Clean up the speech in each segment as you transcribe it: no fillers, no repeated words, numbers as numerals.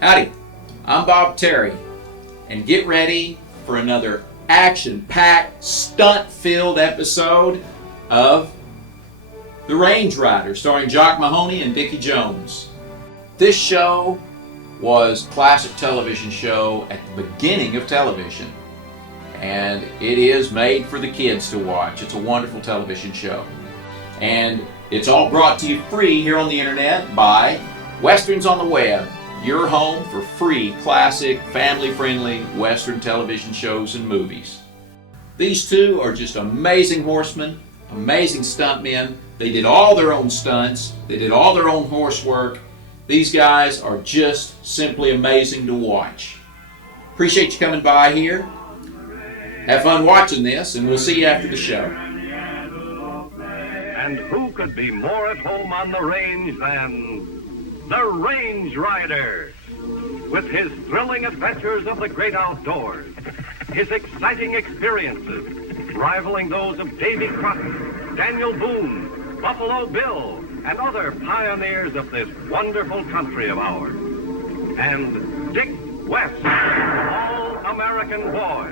Howdy, I'm Bob Terry, and get ready for another action-packed, stunt-filled episode of The Range Rider, starring Jock Mahoney and Dickie Jones. This show was a classic television show at the beginning of television, and it is made for the kids to watch. It's a wonderful television show, and it's all brought to you free here on the internet by Westerns on the Web, your home for free, classic, family-friendly Western television shows and movies. These two are just amazing horsemen, amazing stuntmen. They did all their own stunts. They did all their own horse work. These guys are just simply amazing to watch. Appreciate you coming by here. Have fun watching this, and we'll see you after the show. And who could be more at home on the range than the Range Rider? With his thrilling adventures of the great outdoors, his exciting experiences rivaling those of Davy Crockett, Daniel Boone, Buffalo Bill, and other pioneers of this wonderful country of ours. And Dick West, all-American boy.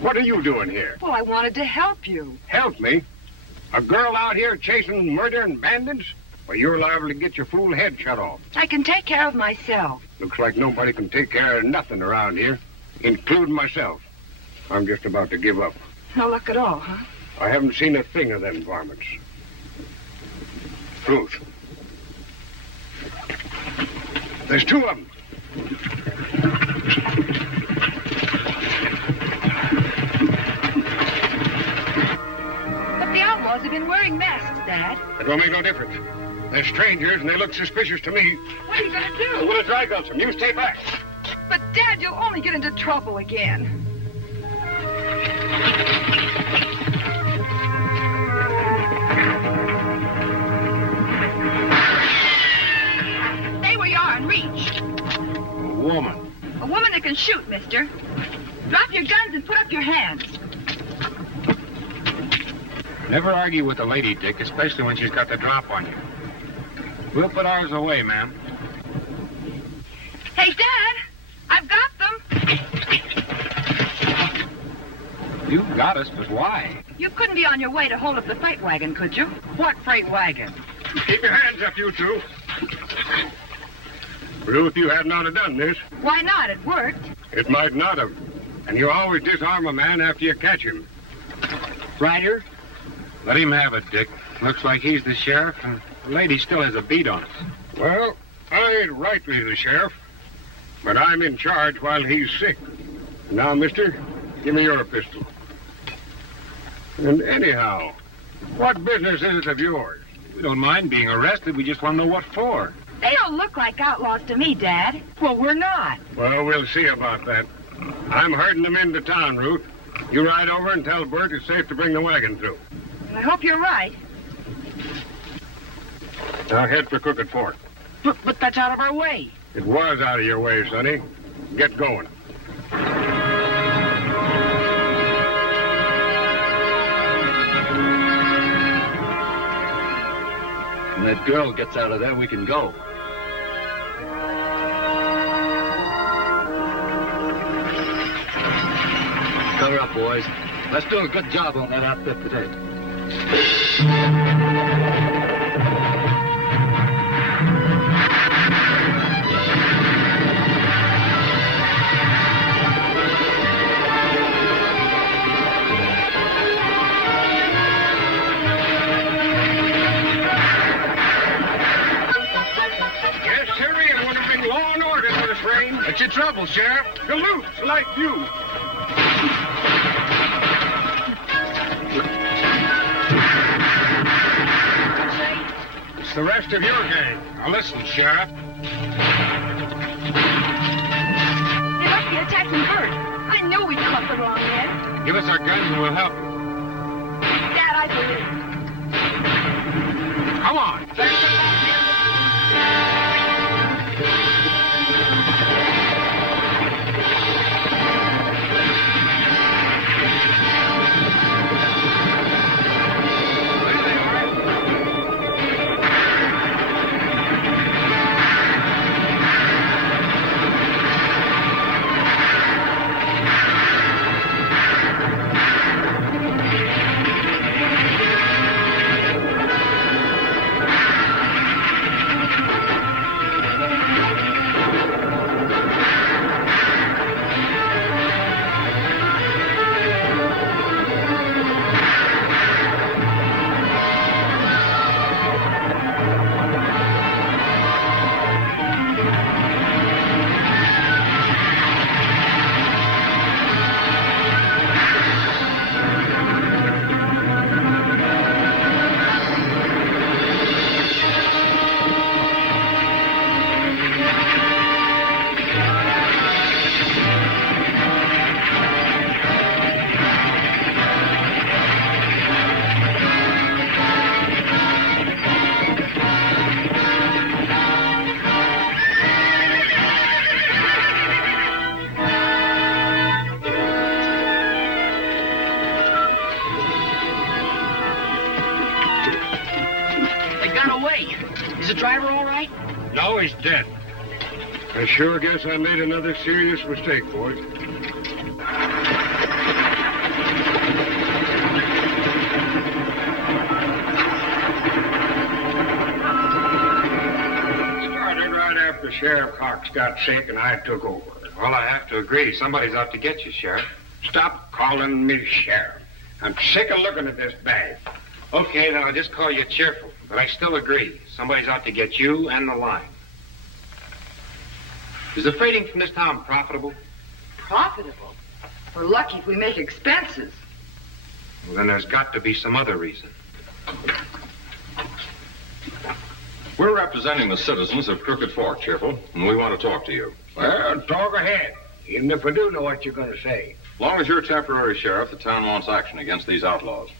What are you doing here? Well, I wanted to help you. Help me? A girl out here chasing murder and bandits? Well, you're liable to get your fool head shut off. I can take care of myself. Looks like nobody can take care of nothing around here, including myself. I'm just about to give up. No luck at all, huh? I haven't seen a thing of them varmints. Ruth. There's two of them. They've been wearing masks, Dad. It won't make no difference. They're strangers, and they look suspicious to me. What are you going to do? Well, I got some. You stay back. But, Dad, you'll only get into trouble again. Stay where you are and reach. A woman. A woman that can shoot, mister. Drop your guns and put up your hands. Never argue with a lady, Dick, especially when she's got the drop on you. We'll put ours away, ma'am. Hey, Dad, I've got them. You got us, but why? You couldn't be on your way to hold up the freight wagon, could you? What freight wagon? Keep your hands up, you two. Ruth, you hadn't ought to done this. Why not? It worked. It might not have. And you always disarm a man after you catch him. Ryder? Let him have it, Dick. Looks like he's the sheriff, and the lady still has a beat on us. Well, I ain't rightly the sheriff, but I'm in charge while he's sick. Now, mister, give me your pistol. And anyhow, what business is it of yours? We don't mind being arrested. We just want to know what for. They don't look like outlaws to me, Dad. Well, we're not. Well, we'll see about that. I'm herding them into town, Ruth. You ride over and tell Bert it's safe to bring the wagon through. I hope you're right. Now head for Crooked Fork. But that's out of our way. It was out of your way, Sonny. Get going. When that girl gets out of there, we can go. Cover up, boys. Let's do a good job on that outfit today. Yes, sir, it would have been law and order in this range. What's your trouble, Sheriff? Galoots like you. It's the rest of your gang. Now listen, Sheriff. They must be attacking Bert. I know we caught the wrong man. Give us our guns and we'll help you. That I believe. Come on. Is the driver all right? No, he's dead. I sure guess I made another serious mistake, boys. Started right after Sheriff Cox got sick and I took over. Well, I have to agree. Somebody's out to get you, Sheriff. Stop calling me Sheriff. I'm sick of looking at this bag. Okay, then I'll just call you cheerful. But I still agree. Somebody's out to get you and the line. Is the freighting from this town profitable? Profitable? We're lucky if we make expenses. Well, then there's got to be some other reason. We're representing the citizens of Crooked Fork, Cheerful, and we want to talk to you. Well, talk ahead, even if I do know what you're going to say. As long as you're temporary sheriff, the town wants action against these outlaws.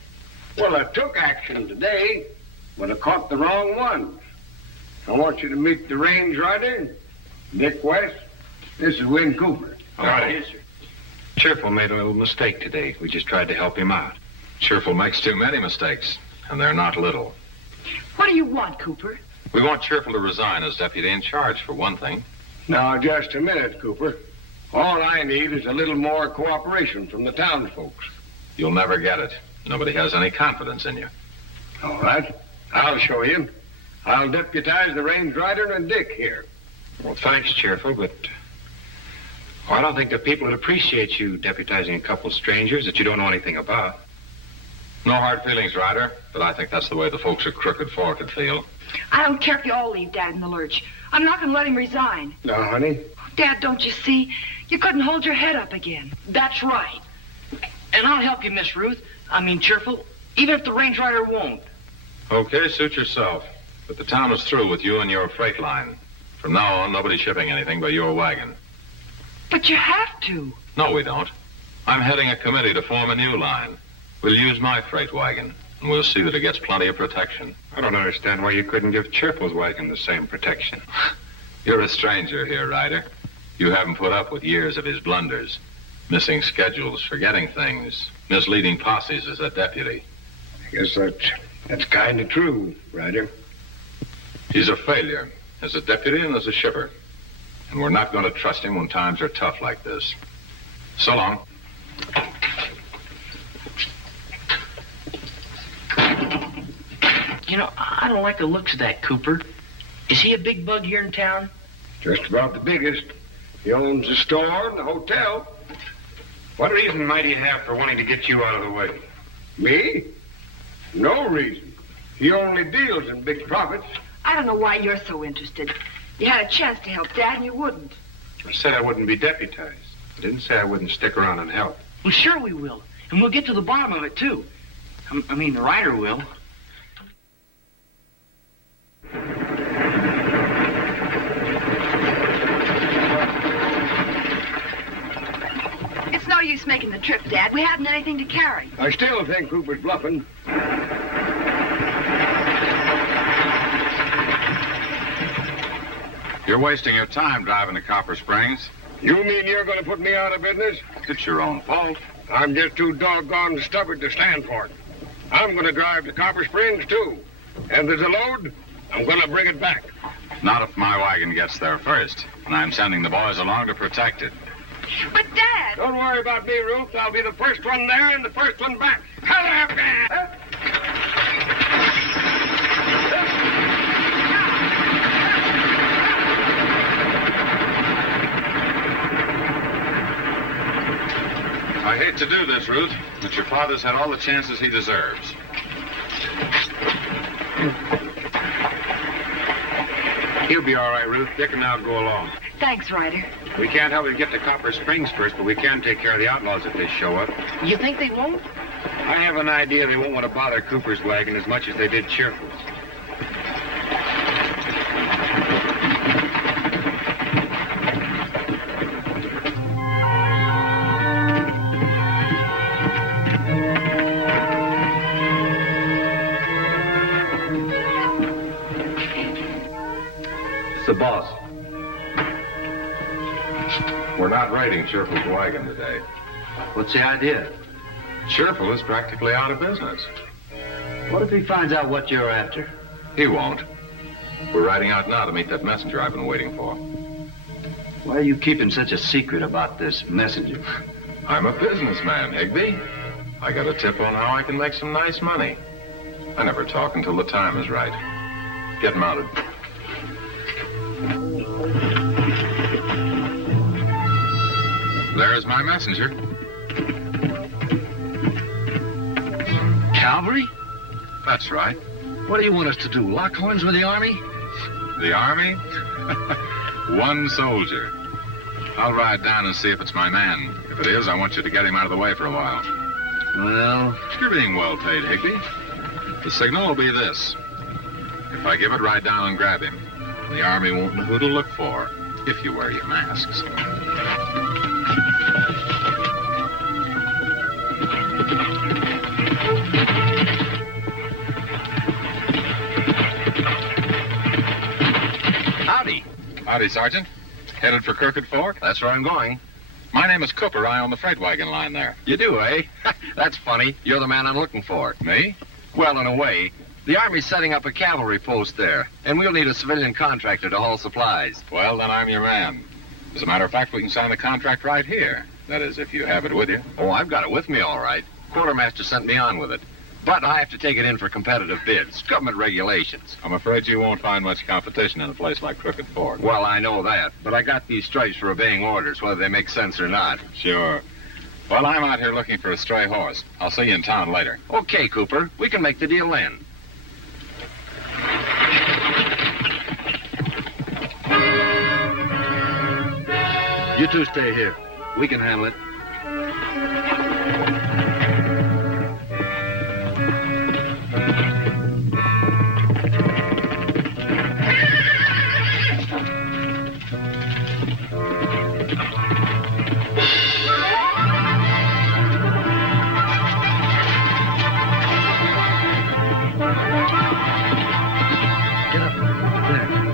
Well, I took action today, but I caught the wrong ones. I want you to meet the range rider, Dick West. This is Win Cooper. All right. Yes, sir. Cheerful made a little mistake today. We just tried to help him out. Cheerful makes too many mistakes, and they're not little. What do you want, Cooper? We want Cheerful to resign as deputy in charge, for one thing. Now, just a minute, Cooper. All I need is a little more cooperation from the townsfolks. You'll never get it. Nobody has any confidence in you. All right. I'll show you. I'll deputize the range rider and Dick here. Well, thanks, Cheerful, but I don't think the people would appreciate you deputizing a couple of strangers that you don't know anything about. No hard feelings, Ryder, but I think that's the way the folks at Crooked Fork would feel. I don't care if you all leave Dad in the lurch. I'm not going to let him resign. No, honey. Dad, don't you see? You couldn't hold your head up again. That's right. And I'll help you, Miss Ruth. Cheerful, even if the range rider won't. Okay, suit yourself. But the town is through with you and your freight line. From now on, nobody's shipping anything but your wagon. But you have to. No, we don't. I'm heading a committee to form a new line. We'll use my freight wagon, and we'll see that it gets plenty of protection. I don't understand why you couldn't give Cheerful's wagon the same protection. You're a stranger here, Ryder. You haven't put up with years of his blunders. Missing schedules, forgetting things, misleading posses as a deputy. I guess that's kind of true, Ryder. He's a failure as a deputy and as a shipper. And we're not going to trust him when times are tough like this. So long. You know, I don't like the looks of that Cooper. Is he a big bug here in town? Just about the biggest. He owns the store and the hotel. What reason might he have for wanting to get you out of the way? Me? No reason. He only deals in big profits. I don't know why you're so interested. You had a chance to help Dad and you wouldn't. I said I wouldn't be deputized. I didn't say I wouldn't stick around and help. Well, sure we will. And we'll get to the bottom of it, too. I mean, the Ryder will. It's no use making the trip, Dad. We haven't anything to carry. I still think Cooper's bluffing. You're wasting your time driving to Copper Springs. You mean you're going to put me out of business? It's your own fault. I'm just too doggone stubborn to stand for it. I'm going to drive to Copper Springs, too. And there's a load, I'm going to bring it back. Not if my wagon gets there first. And I'm sending the boys along to protect it. But, Dad! Don't worry about me, Ruth. I'll be the first one there and the first one back. I hate to do this, Ruth, but your father's had all the chances he deserves. He'll be all right, Ruth. Dick and I'll go along. Thanks, Ryder. We can't help you get to Copper Springs first, but we can take care of the outlaws if they show up. You think they won't? I have an idea they won't want to bother Cooper's wagon as much as they did Cheerful's. The boss. We're not raiding Cheerful's wagon today. What's the idea? Cheerful is practically out of business. What if he finds out what you're after? He won't. We're riding out now to meet that messenger I've been waiting for. Why are you keeping such a secret about this messenger? I'm a businessman, Higby. I got a tip on how I can make some nice money. I never talk until the time is right. Get mounted. There's my messenger. Cavalry? That's right. What do you want us to do, lock horns with the army? The army? One soldier. I'll ride down and see if it's my man. If it is, I want you to get him out of the way for a while. Well, You're being well paid, Higby. The signal will be this. If I give it, ride down and grab him. The army won't know who to look for if you wear your masks. howdy. Howdy, Sergeant. Headed for Crooked Fork? That's where I'm going. My name is Cooper. I own the freight wagon line there. You do, eh? That's funny. You're the man I'm looking for. Me? Well, in a way. The Army's setting up a cavalry post there, and we'll need a civilian contractor to haul supplies. Well, then I'm your man. As a matter of fact, we can sign the contract right here. That is, if you have it with you. Oh, I've got it with me, all right. Quartermaster sent me on with it. But I have to take it in for competitive bids. Government regulations. I'm afraid you won't find much competition in a place like Crooked Fork. Well, I know that, but I got these stripes for obeying orders, whether they make sense or not. Sure. Well, I'm out here looking for a stray horse. I'll see you in town later. Okay, Cooper. We can make the deal then. You two stay here. We can handle it. Get up. There.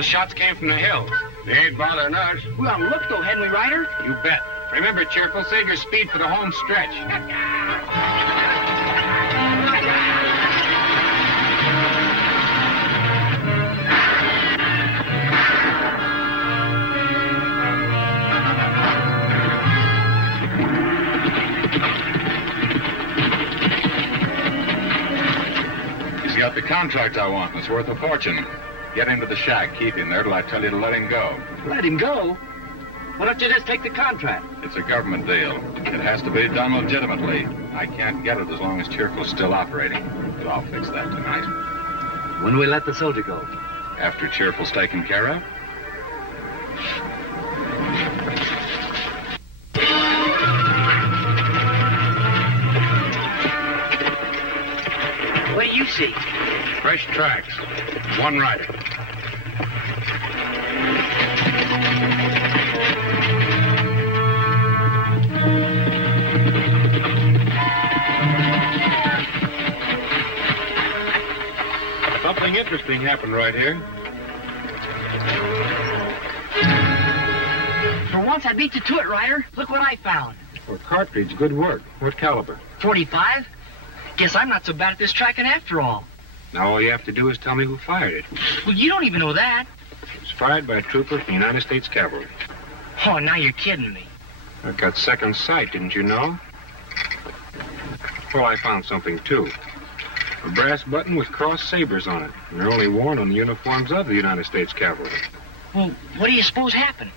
Those shots came from the hills. They ain't bothering us. We ought to look, though, hadn't we, Ryder? You bet. Remember, Cheerful, save your speed for the home stretch. He's got the contract I want. It's worth a fortune. Get him to the shack. Keep him there till I tell you to let him go. Let him go? Why don't you just take the contract? It's a government deal. It has to be done legitimately. I can't get it as long as Cheerful's still operating. But I'll fix that tonight. When do we let the soldier go? After Cheerful's taken care of. What do you see? Fresh tracks. One rider. Something interesting happened right here. For once, I beat you to it, Ryder. Look what I found. For cartridge, good work. What caliber? 45? Guess I'm not so bad at this tracking after all. Now all you have to do is tell me who fired it. Well, you don't even know that. It was fired by a trooper from the United States Cavalry. Oh, now you're kidding me. I've got second sight, didn't you know? Well, I found something, too. A brass button with crossed sabers on it. And they're only worn on the uniforms of the United States Cavalry. Well, what do you suppose happened?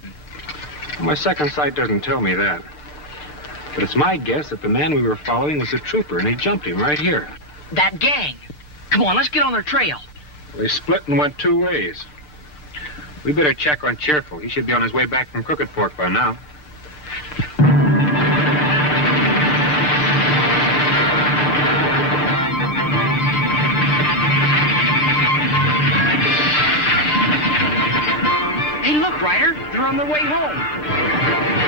Well, my second sight doesn't tell me that. But it's my guess that the man we were following was a trooper, and he jumped him right here. That gang. Come on, let's get on their trail. They split and went two ways. We better check on Cheerful. He should be on his way back from Crooked Fork by now. Hey, look, Ryder. They're on their way home.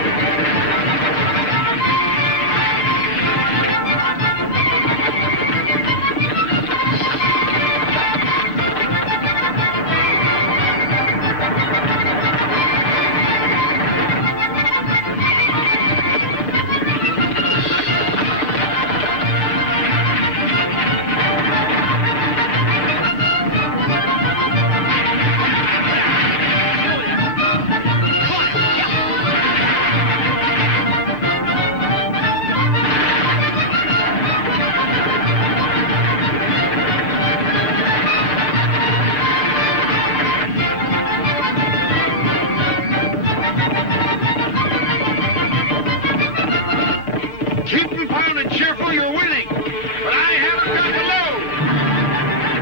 Keep them pounding, Cheerful. You're winning. But I haven't got the load.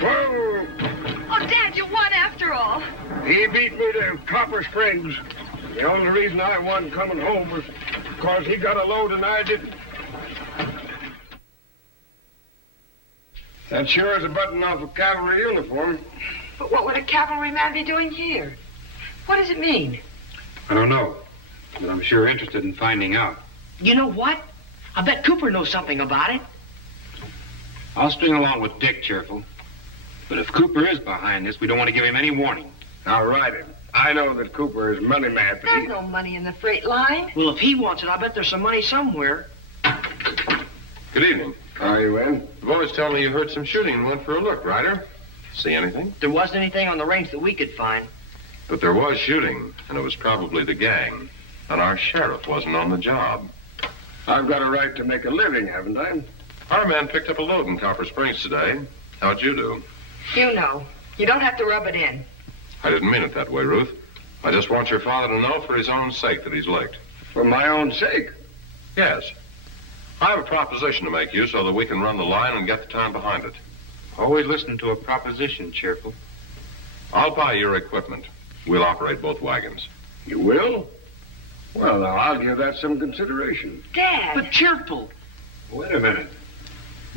Whoa! Oh, Dad, you won after all. He beat me to Copper Springs. The only reason I won coming home was because he got a load and I didn't. That sure is a button off a cavalry uniform. But what would a cavalryman be doing here? What does it mean? I don't know, but I'm sure interested in finding out. You know what? I bet Cooper knows something about it. I'll string along with Dick, Cheerful. But if Cooper is behind this, we don't want to give him any warning. I'll ride him. I know that Cooper is money mad, but There's no money in the freight line. Well, if he wants it, I bet there's some money somewhere. Good evening. How are you in? The boys tell me you heard some shooting and went for a look, Ryder. See anything? There wasn't anything on the range that we could find. But there was shooting, and it was probably the gang. And our sheriff wasn't on the job. I've got a right to make a living, haven't I? Our man picked up a load in Copper Springs today. How'd you do? You know. You don't have to rub it in. I didn't mean it that way, Ruth. I just want your father to know for his own sake that he's licked. For my own sake? Yes. I have a proposition to make you so that we can run the line and get the time behind it. Always listen to a proposition, Cheerful. I'll buy your equipment. We'll operate both wagons. You will? Well, now, I'll give that some consideration. Dad. But Cheerful. Wait a minute.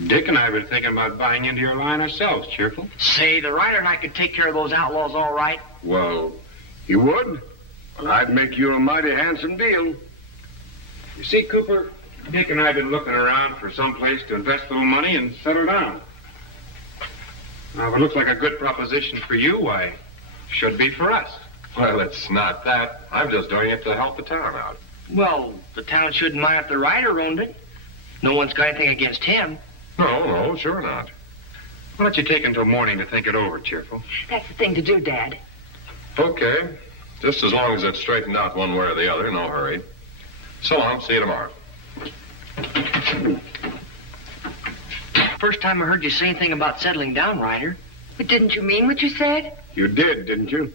Dick and I have been thinking about buying into your line ourselves, Cheerful. Say, the rider and I could take care of those outlaws all right. Well, you would? Well, I'd make you a mighty handsome deal. You see, Cooper, Dick and I have been looking around for some place to invest a little money and settle down. Now, if it looks like a good proposition for you, why, it should be for us. Well, it's not that. I'm just doing it to help the town out. Well, the town shouldn't mind if the rider owned it. No one's got anything against him. No, sure not. Why don't you take until morning to think it over, Cheerful? That's the thing to do, Dad. Okay. Just as long as it's straightened out one way or the other, no hurry. So long. See you tomorrow. First time I heard you say anything about settling down, Ryder. But didn't you mean what you said? You did, didn't you?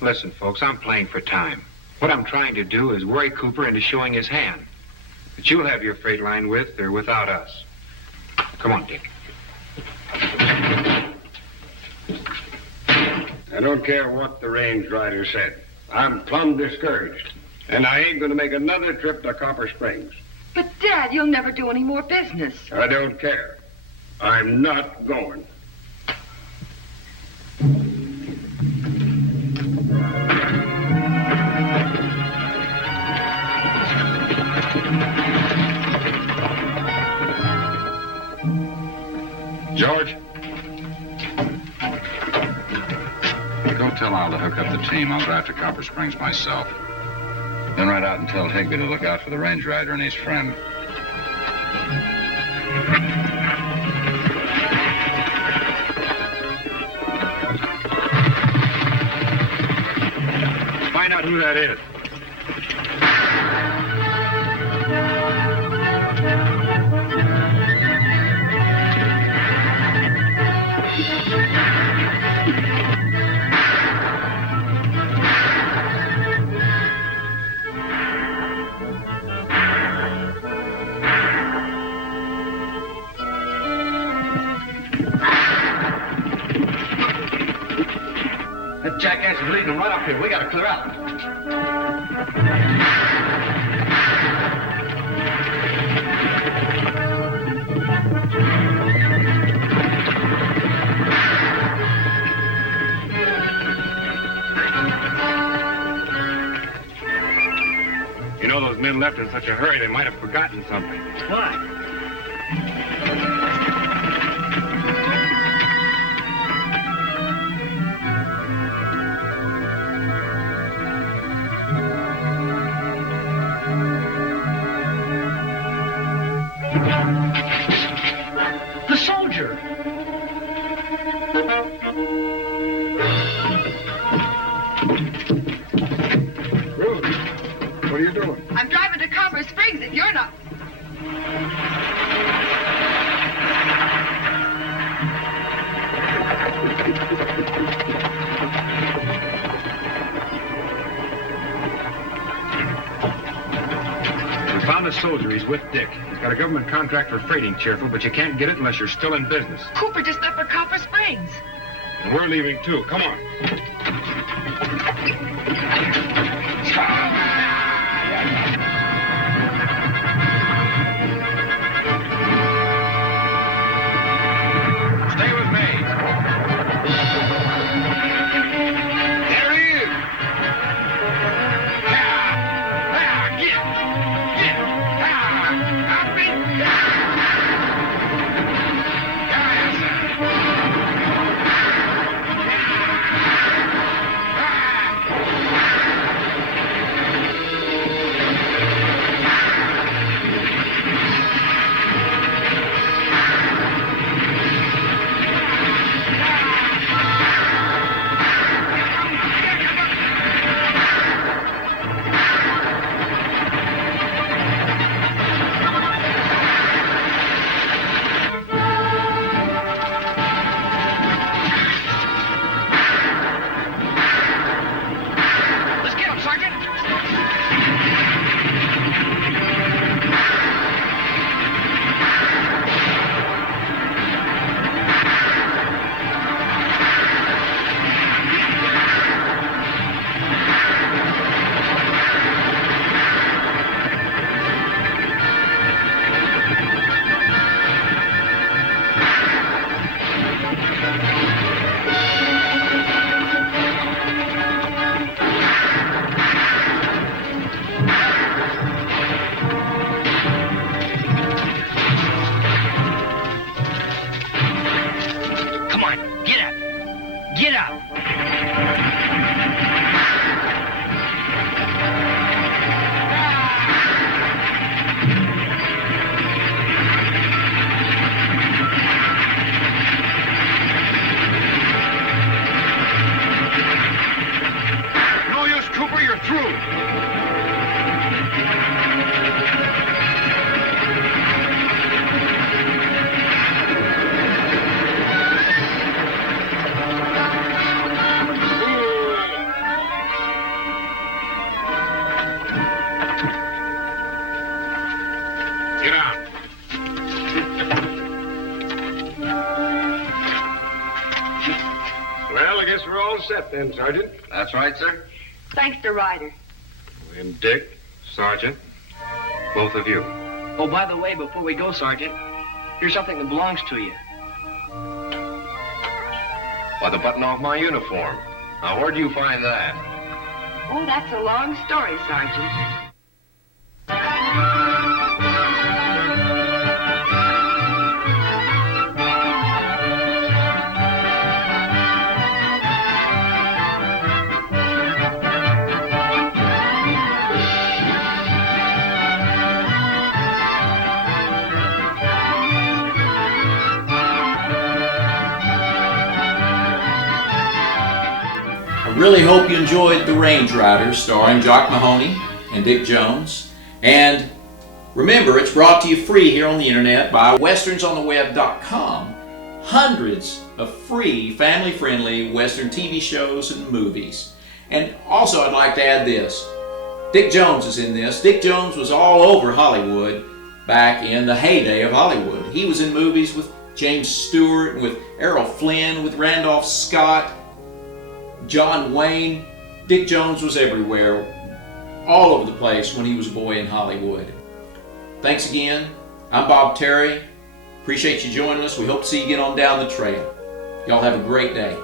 Listen, folks, I'm playing for time. What I'm trying to do is worry Cooper into showing his hand. But you'll have your freight line with or without us. Come on, Dick. I don't care what the range rider said. I'm plumb discouraged. And I ain't going to make another trip to Copper Springs. But, Dad, you'll never do any more business. I don't care. I'm not going. George? Go tell Al to hook up the team. I'll drive to Copper Springs myself. Then ride out and tell Higby to look out for the range rider and his friend. Find out who that is. That jackass is leading them right up here. We gotta clear out. You know, those men left in such a hurry, they might have forgotten something. What? The soldier. Ruth, what are you doing? I'm driving to Copper Springs if you're not. We found a soldier. He's with Dick. He's got a government contract for freighting, Cheerful, but you can't get it unless you're still in business. Cooper just left for Copper Springs. And we're leaving, too. Come on. Stay with me. There he is. Get out. Well, I guess we're all set then, Sergeant. That's right, sir. Thanks to Ryder. And Dick, Sergeant, both of you. Oh, by the way, before we go, Sergeant, here's something that belongs to you. By the button off my uniform. Now, where'd you find that? Oh, that's a long story, Sergeant. I really hope you enjoyed The Range Riders, starring Jock Mahoney and Dick Jones. And remember, it's brought to you free here on the internet by WesternsOnTheWeb.com. Hundreds of free, family-friendly Western TV shows and movies. And also, I'd like to add this. Dick Jones is in this. Dick Jones was all over Hollywood back in the heyday of Hollywood. He was in movies with James Stewart, and with Errol Flynn, with Randolph Scott, John Wayne. Dick Jones was everywhere, all over the place when he was a boy in Hollywood. Thanks again. I'm Bob Terry. Appreciate you joining us. We hope to see you again on Down the Trail. Y'all have a great day.